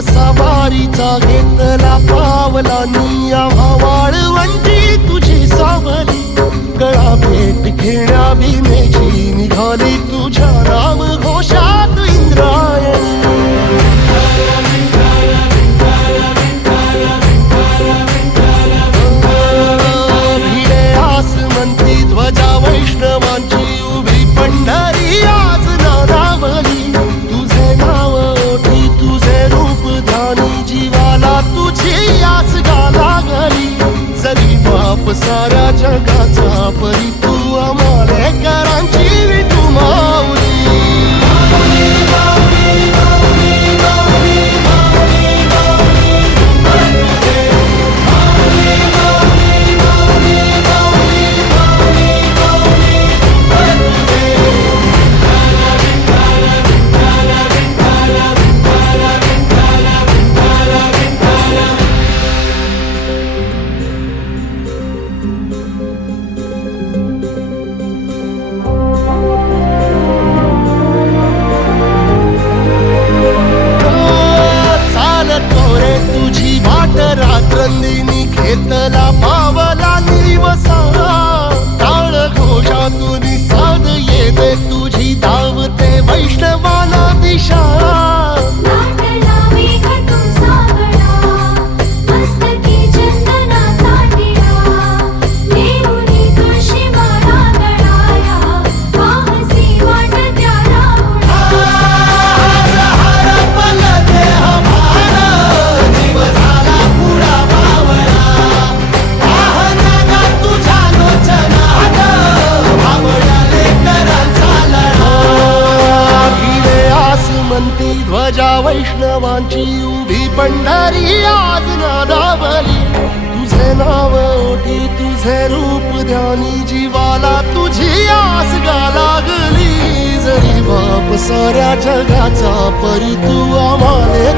सवारीचा घेतला पावलांनी आम्हा वाळवंटी तुझी सावली गळा भेट घेण्या भीमेची निघाली तुझ्या नाम घोषात इंद्रायणी भिडे आसमंती ध्वजा वैष्णवांची उभी पंढरी आज नादावली तुझे नाव ओठी तुझे रूप ध्यानी जीवाला तुझी आस लागली जरी बाप साऱ्या जगाचा परी तू आमालेकरांची विठू माऊली रात्रंदिनी घेतला पावला निवसा टाळ घोषातून साध येते तुझी धावते वैष्णवाला दिशा ध्वजा वैष्णवांची उभी पंढरी आज नादावली तुझे नाव ओठी तुझे रूप ध्यानी जीवाला तुझी आस लागली जरी बाप साऱ्या जगाचा परी तू आम्हाले